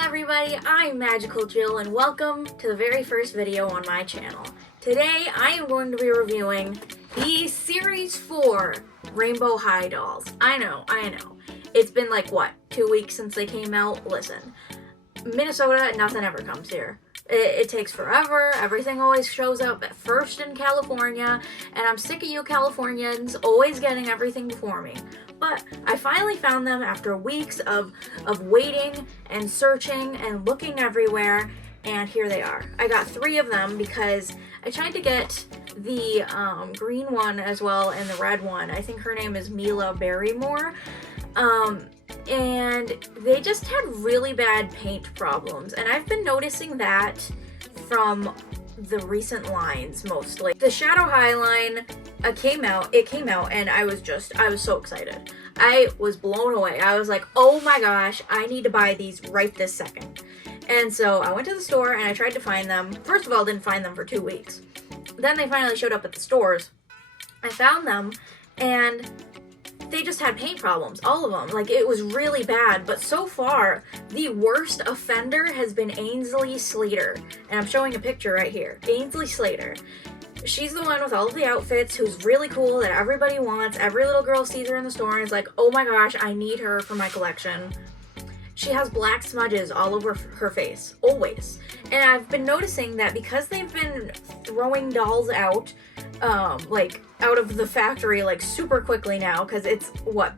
everybody, I'm Magical Jill and welcome to the very first video on my channel. Today I am going to be reviewing the Series 4 Rainbow High dolls. I know. It's been like, what, 2 weeks since they came out? Listen, Minnesota, nothing ever comes here. It takes forever. Everything always shows up at first in California, and I'm sick of you Californians always getting everything before me. But I finally found them after weeks of waiting and searching and looking everywhere, and here they are. I got 3 of them because I tried to get the green one as well and the red one. I think her name is Lila Barrymore. And they just had really bad paint problems, and I've been noticing that from the recent lines mostly. The Shadow High line came out, and I was so excited. I was blown away. I was like, oh my gosh, I need to buy these right this second. And so I went to the store and I tried to find them. First of all, didn't find them for 2 weeks. Then they finally showed up at the stores. I found them and they just had paint problems, all of them. Like, it was really bad, but so far, the worst offender has been Ainsley Slater. And I'm showing a picture right here. Ainsley Slater. She's the one with all of the outfits who's really cool that everybody wants. Every little girl sees her in the store and is like, oh my gosh, I need her for my collection. She has black smudges all over her face, always. And I've been noticing that because they've been throwing dolls out, like, out of the factory, like, super quickly now, because it's,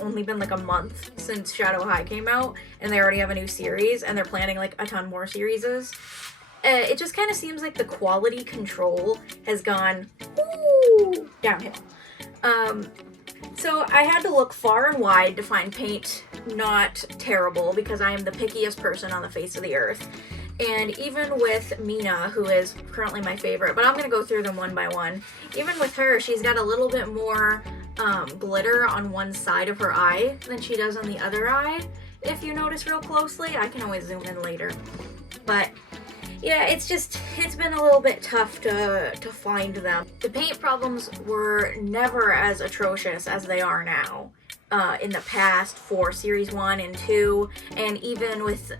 only been, like, a month since Shadow High came out, and they already have a new series, and they're planning, like, a ton more series. It just kind of seems like the quality control has gone, downhill. So I had to look far and wide to find paint not terrible, because I am the pickiest person on the face of the earth. And even with Meena, who is currently my favorite, but I'm going to go through them one by one. Even with her, she's got a little bit more glitter on one side of her eye than she does on the other eye. If you notice real closely, I can always zoom in later. But yeah, it's been a little bit tough to find them. The paint problems were never as atrocious as they are now. In the past for Series 1 and 2, and even with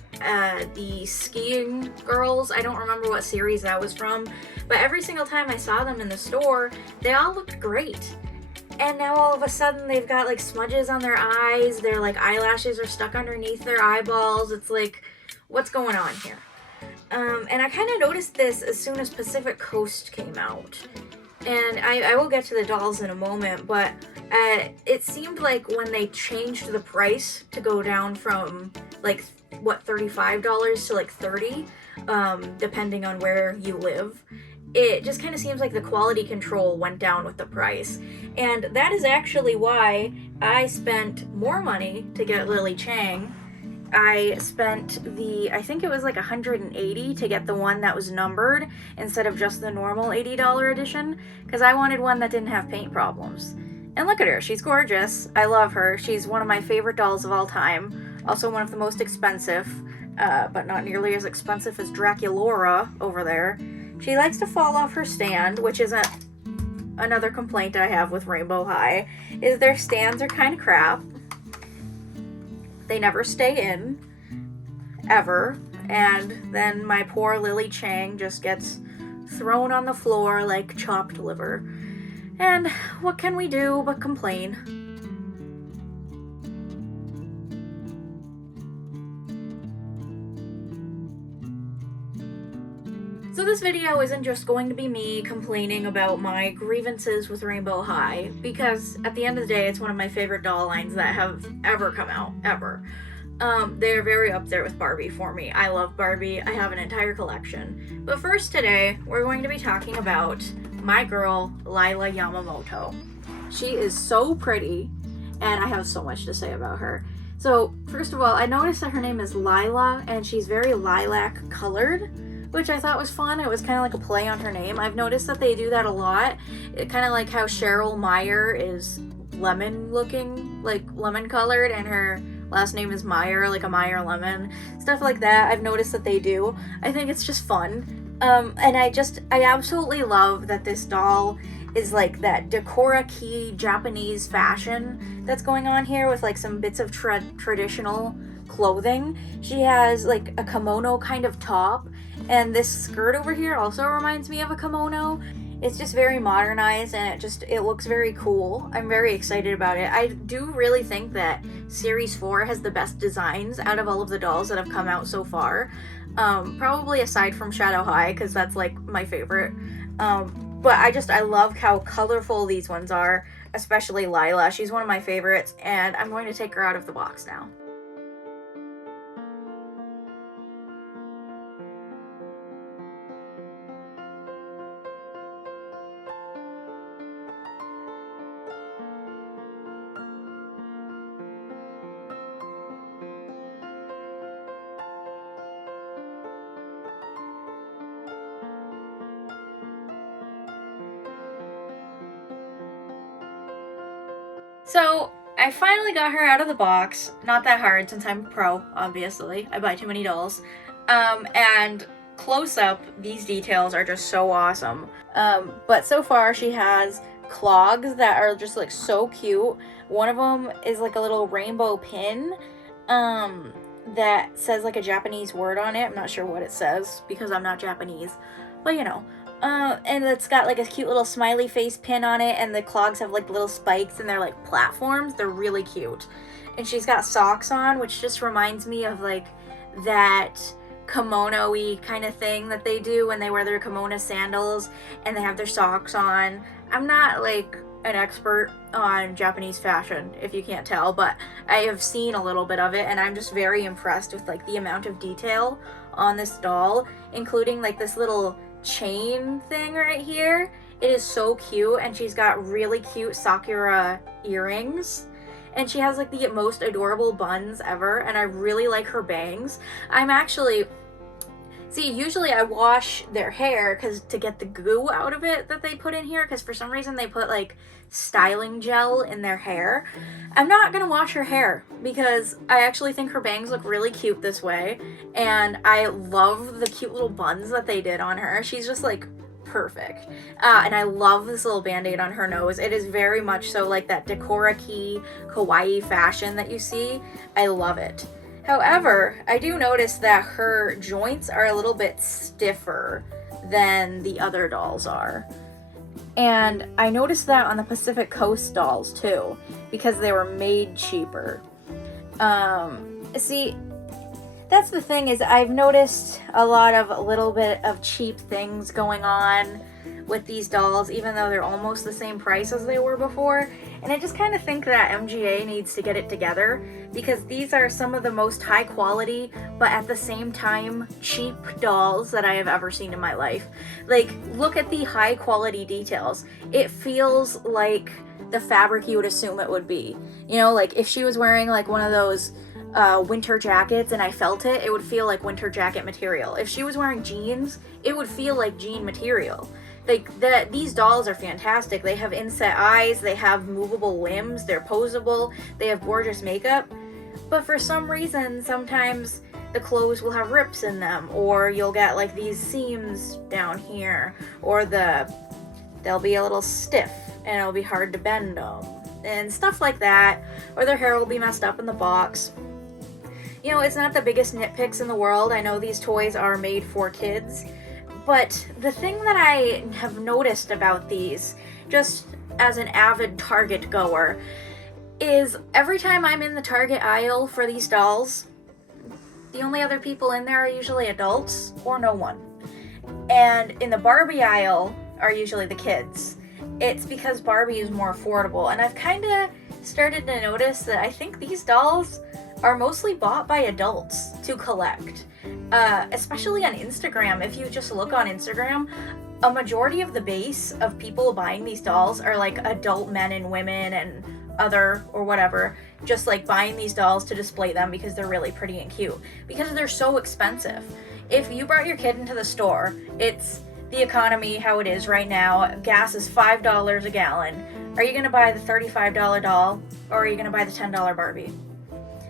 the skiing girls. I don't remember what series that was from, but every single time I saw them in the store, they all looked great. And now all of a sudden they've got like smudges on their eyes, their like eyelashes are stuck underneath their eyeballs. It's like, what's going on here? And I kind of noticed this as soon as Pacific Coast came out. And I will get to the dolls in a moment, but it seemed like when they changed the price to go down from like, what, $35 to like $30, depending on where you live, it just kind of seems like the quality control went down with the price. And that is actually why I spent more money to get Lily Chang. I spent I think it was like $180 to get the one that was numbered instead of just the normal $80 edition, because I wanted one that didn't have paint problems. And look at her, she's gorgeous. I love her. She's one of my favorite dolls of all time. Also one of the most expensive, but not nearly as expensive as Draculaura over there. She likes to fall off her stand, which is another complaint I have with Rainbow High, is their stands are kind of crap. They never stay in, ever, and then my poor Lily Chang just gets thrown on the floor like chopped liver. And what can we do but complain? So this video isn't just going to be me complaining about my grievances with Rainbow High, because at the end of the day, it's one of my favorite doll lines that have ever come out, ever. They're very up there with Barbie for me. I love Barbie. I have an entire collection. But first today, we're going to be talking about my girl, Lila Yamamoto. She is so pretty, and I have so much to say about her. So, first of all, I noticed that her name is Lila, and she's very lilac colored, which I thought was fun. It was kind of like a play on her name. I've noticed that they do that a lot. Kind of like how Cheryl Meyer is lemon looking, like lemon colored, and her last name is Meyer, like a Meyer lemon. Stuff like that I've noticed that they do. I think it's just fun. And I absolutely love that this doll is like that Decora key Japanese fashion that's going on here with like some bits of traditional clothing. She has like a kimono kind of top, and this skirt over here also reminds me of a kimono. It's just very modernized, and it looks very cool. I'm very excited about it. I do really think that Series 4 has the best designs out of all of the dolls that have come out so far. Probably aside from Shadow High, because that's like my favorite. But I love how colorful these ones are, especially Lila. She's one of my favorites, and I'm going to take her out of the box now. So, I finally got her out of the box. Not that hard since I'm a pro, obviously. I buy too many dolls. And close up, these details are just so awesome. But so far she has clogs that are just like so cute. One of them is like a little rainbow pin that says like a Japanese word on it. I'm not sure what it says because I'm not Japanese, but you know. And it's got like a cute little smiley face pin on it, and the clogs have like little spikes, and they're like platforms. They're really cute. And she's got socks on, which just reminds me of like that kimono-y kind of thing that they do when they wear their kimono sandals and they have their socks on. I'm not like an expert on Japanese fashion, if you can't tell, but I have seen a little bit of it, and I'm just very impressed with like the amount of detail on this doll, including like this little chain thing right here. It is so cute, and she's got really cute Sakura earrings, and she has like the most adorable buns ever, and I really like her bangs. Usually I wash their hair to get the goo out of it that they put in here, because for some reason they put like styling gel in their hair. I'm not gonna wash her hair because I actually think her bangs look really cute this way, and I love the cute little buns that they did on her. She's just like perfect. And I love this little band-aid on her nose. It is very much so like that Decora-key kawaii fashion that you see. I love it. However, I do notice that her joints are a little bit stiffer than the other dolls are. And I noticed that on the Pacific Coast dolls too, because they were made cheaper. See, that's the thing, is I've noticed a little bit of cheap things going on with these dolls, even though they're almost the same price as they were before. And I just kind of think that MGA needs to get it together, because these are some of the most high quality, but at the same time cheap dolls that I have ever seen in my life. Like, look at the high quality details. It feels like the fabric you would assume it would be. You know, like if she was wearing like one of those winter jackets and I felt it, it would feel like winter jacket material. If she was wearing jeans, it would feel like jean material. These dolls are fantastic. They have inset eyes, they have movable limbs, they're posable, they have gorgeous makeup. But for some reason, sometimes the clothes will have rips in them, or you'll get like these seams down here, or they'll be a little stiff and it'll be hard to bend them, and stuff like that, or their hair will be messed up in the box. You know, it's not the biggest nitpicks in the world. I know these toys are made for kids, but the thing that I have noticed about these, just as an avid Target goer, is every time I'm in the Target aisle for these dolls, the only other people in there are usually adults or no one. And in the Barbie aisle are usually the kids. It's because Barbie is more affordable, and I've kind of started to notice that I think these dolls are mostly bought by adults to collect. Especially on Instagram. If you just look on Instagram, a majority of the base of people buying these dolls are like adult men and women and other or whatever, just like buying these dolls to display them because they're really pretty and cute, because they're so expensive. If you brought your kid into the store, it's the economy how it is right now. Gas is $5 a gallon. Are you gonna buy the $35 doll, or are you gonna buy the $10 Barbie?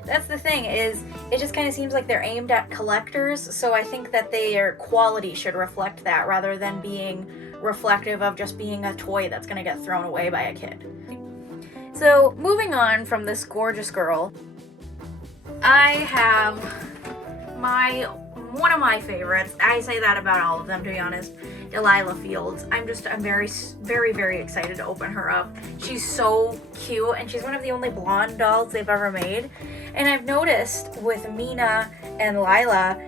That's the thing, is it just kind of seems like they're aimed at collectors, so I think that their quality should reflect that rather than being reflective of just being a toy that's going to get thrown away by a kid. So, moving on from this gorgeous girl, I have one of my favorites. I say that about all of them, to be honest. Delilah Fields. I'm very, very, very excited to open her up. She's so cute, and she's one of the only blonde dolls they've ever made. And I've noticed with Meena and Lila,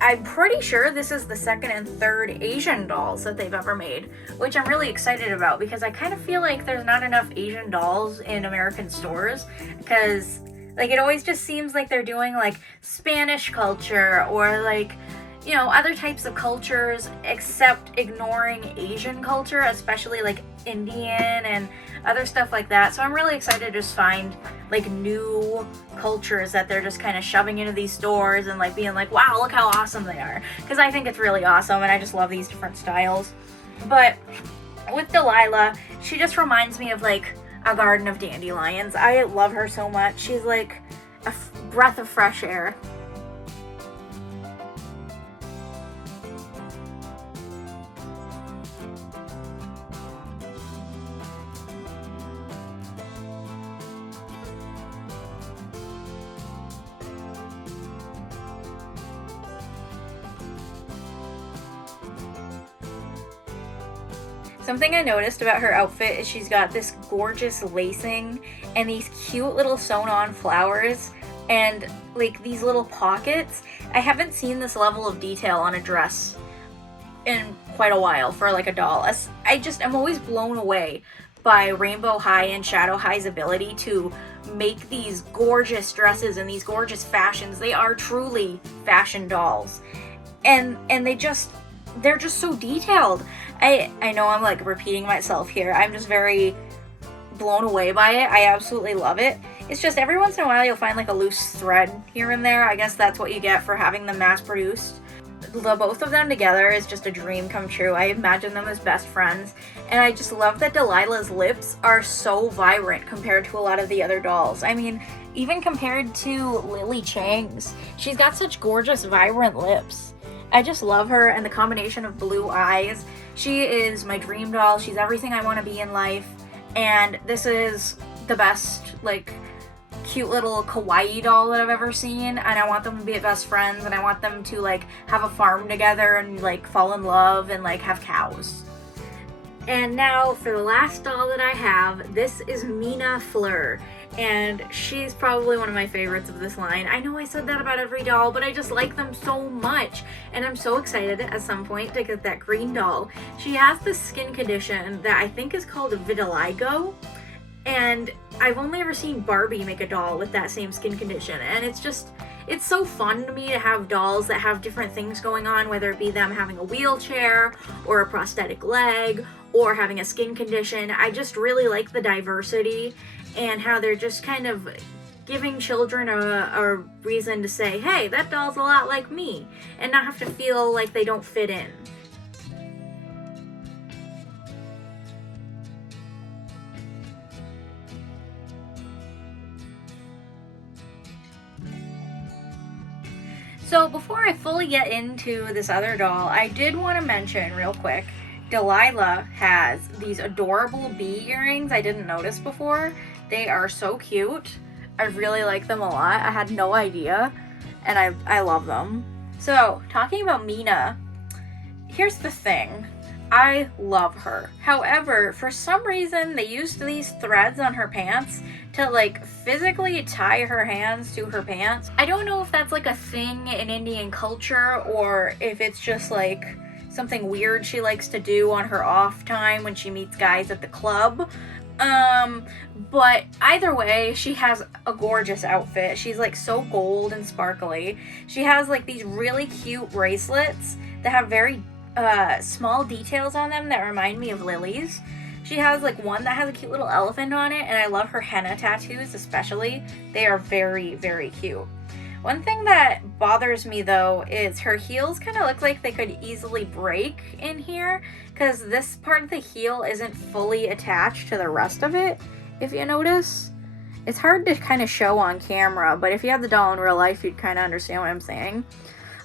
I'm pretty sure this is the second and third Asian dolls that they've ever made, which I'm really excited about because I kind of feel like there's not enough Asian dolls in American stores, because like it always just seems like they're doing like Spanish culture or like, you know, other types of cultures, except ignoring Asian culture, especially like Indian and other stuff like that. So I'm really excited to just find like new cultures that they're just kind of shoving into these stores and like being like, wow, look how awesome they are. Because I think it's really awesome and I just love these different styles. But with Delilah, she just reminds me of like a garden of dandelions. I love her so much. She's like a breath of fresh air. Something I noticed about her outfit is she's got this gorgeous lacing and these cute little sewn on flowers and like these little pockets. I haven't seen this level of detail on a dress in quite a while for like a doll. I'm always blown away by Rainbow High and Shadow High's ability to make these gorgeous dresses and these gorgeous fashions. They are truly fashion dolls. And they're just so detailed. I know I'm like repeating myself here. I'm just very blown away by it. I absolutely love it. It's just every once in a while you'll find like a loose thread here and there. I guess that's what you get for having them mass produced. The both of them together is just a dream come true. I imagine them as best friends. And I just love that Delilah's lips are so vibrant compared to a lot of the other dolls. I mean, even compared to Lily Chang's, she's got such gorgeous, vibrant lips. I just love her, and the combination of blue eyes. She is my dream doll. She's everything I want to be in life. And this is the best, like, cute little kawaii doll that I've ever seen. And I want them to be best friends, and I want them to, like, have a farm together and, like, fall in love and, like, have cows. And now for the last doll that I have, this is Meena Fleur. And she's probably one of my favorites of this line. I know I said that about every doll, but I just like them so much. And I'm so excited at some point to get that green doll. She has this skin condition that I think is called vitiligo. And I've only ever seen Barbie make a doll with that same skin condition. And it's so fun to me to have dolls that have different things going on, whether it be them having a wheelchair or a prosthetic leg or having a skin condition. I just really like the diversity and how they're just kind of giving children a reason to say, hey, that doll's a lot like me, and not have to feel like they don't fit in. So before I fully get into this other doll, I did want to mention real quick, Delilah has these adorable bee earrings I didn't notice before. They are so cute. I really like them a lot. I had no idea, and I love them. So, talking about Meena, here's the thing. I love her. However, for some reason, they used these threads on her pants to like physically tie her hands to her pants. I don't know if that's like a thing in Indian culture or if it's just like something weird she likes to do on her off time when she meets guys at the club. But either way, she has a gorgeous outfit. She's like so gold and sparkly. She has like these really cute bracelets that have very small details on them that remind me of Lily's. She has like one that has a cute little elephant on it, and I love her henna tattoos especially. They are very, very cute. One thing that bothers me though is her heels kind of look like they could easily break in here, because this part of the heel isn't fully attached to the rest of it, if you notice. It's hard to kind of show on camera, but if you had the doll in real life, you'd kind of understand what I'm saying.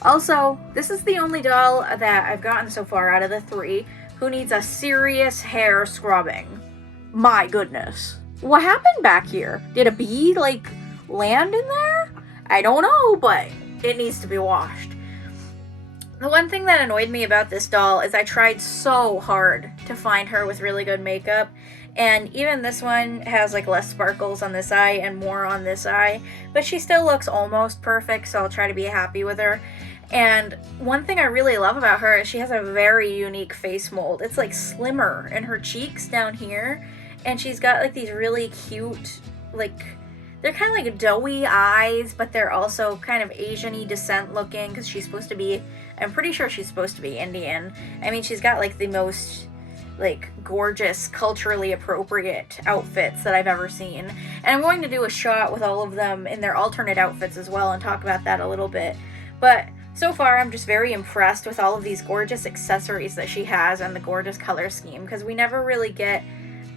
Also, this is the only doll that I've gotten so far out of the three who needs a serious hair scrubbing. My goodness. What happened back here? Did a bee, like, land in there? I don't know, but it needs to be washed. The one thing that annoyed me about this doll is I tried so hard to find her with really good makeup, and even this one has like less sparkles on this eye and more on this eye, but she still looks almost perfect, so I'll try to be happy with her. And one thing I really love about her is she has a very unique face mold. It's like slimmer in her cheeks down here, and she's got like these really cute, like, they're kind of like doughy eyes, but they're also kind of Asian-y descent looking, because she's supposed to be, I'm pretty sure she's supposed to be Indian. I mean, she's got like the most like gorgeous, culturally appropriate outfits that I've ever seen. And I'm going to do a shot with all of them in their alternate outfits as well and talk about that a little bit. But so far, I'm just very impressed with all of these gorgeous accessories that she has and the gorgeous color scheme, because we never really get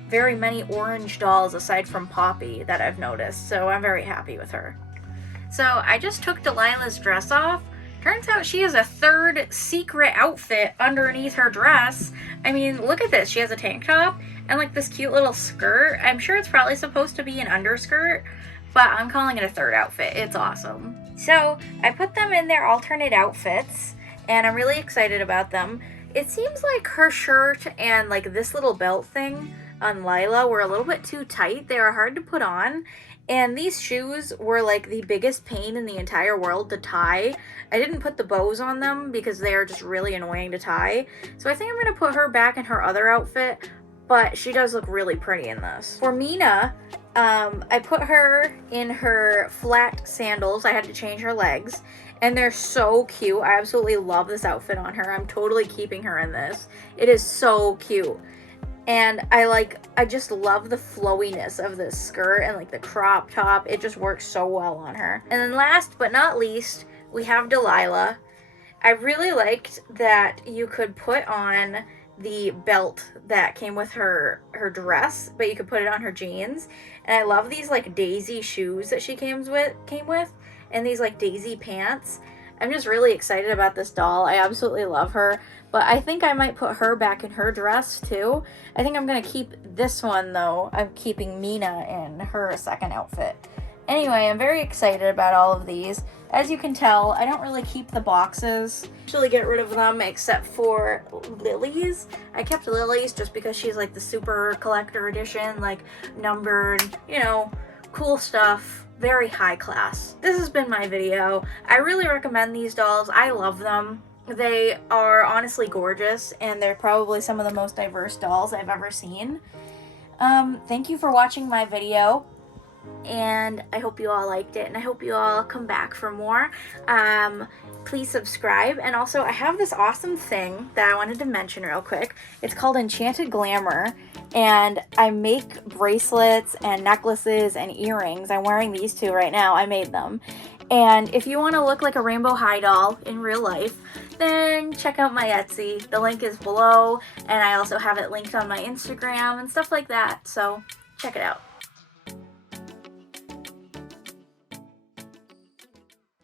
very many orange dolls aside from Poppy that I've noticed, so I'm very happy with her. So I just took Delilah's dress off. Turns out she has a third secret outfit underneath her dress. I mean, look at this. She has a tank top and like this cute little skirt. I'm sure it's probably supposed to be an underskirt, but I'm calling it a third outfit. It's awesome. So I put them in their alternate outfits, and I'm really excited about them. It seems like her shirt and like this little belt thing on Lila were a little bit too tight. They were hard to put on, and these shoes were like the biggest pain in the entire world to tie. I didn't put the bows on them because they are just really annoying to tie. So I think I'm gonna put her back in her other outfit, but she does look really pretty in this. For Meena, I put her in her flat sandals. I had to change her legs, and they're so cute. I absolutely love this outfit on her. I'm totally keeping her in this. It is so cute. And I just love the flowiness of this skirt and like the crop top. It just works so well on her. And then last but not least, we have Delilah. I really liked that you could put on the belt that came with her dress, but you could put it on her jeans. And I love these like daisy shoes that she came with, and these like daisy pants. I'm just really excited about this doll. I absolutely love her, but I think I might put her back in her dress too. I think I'm gonna keep this one though. I'm keeping Meena in her second outfit. Anyway, I'm very excited about all of these. As you can tell, I don't really keep the boxes. I usually get rid of them except for Lily's. I kept Lily's just because she's like the super collector edition, like numbered, you know, cool stuff. Very high class. This has been my video. I really recommend these dolls. I love them. They are honestly gorgeous, and they're probably some of the most diverse dolls I've ever seen. Thank you for watching my video, and I hope you all liked it, and I hope you all come back for more. Please subscribe, and also I have this awesome thing that I wanted to mention real quick. It's called Enchanted Glamour, and I make bracelets and necklaces and earrings. I'm wearing these two right now. I made them. And if you want to look like a rainbow high doll in real life, then check out my Etsy. The link is below, and I also have it linked on my Instagram and stuff like that, so check it out.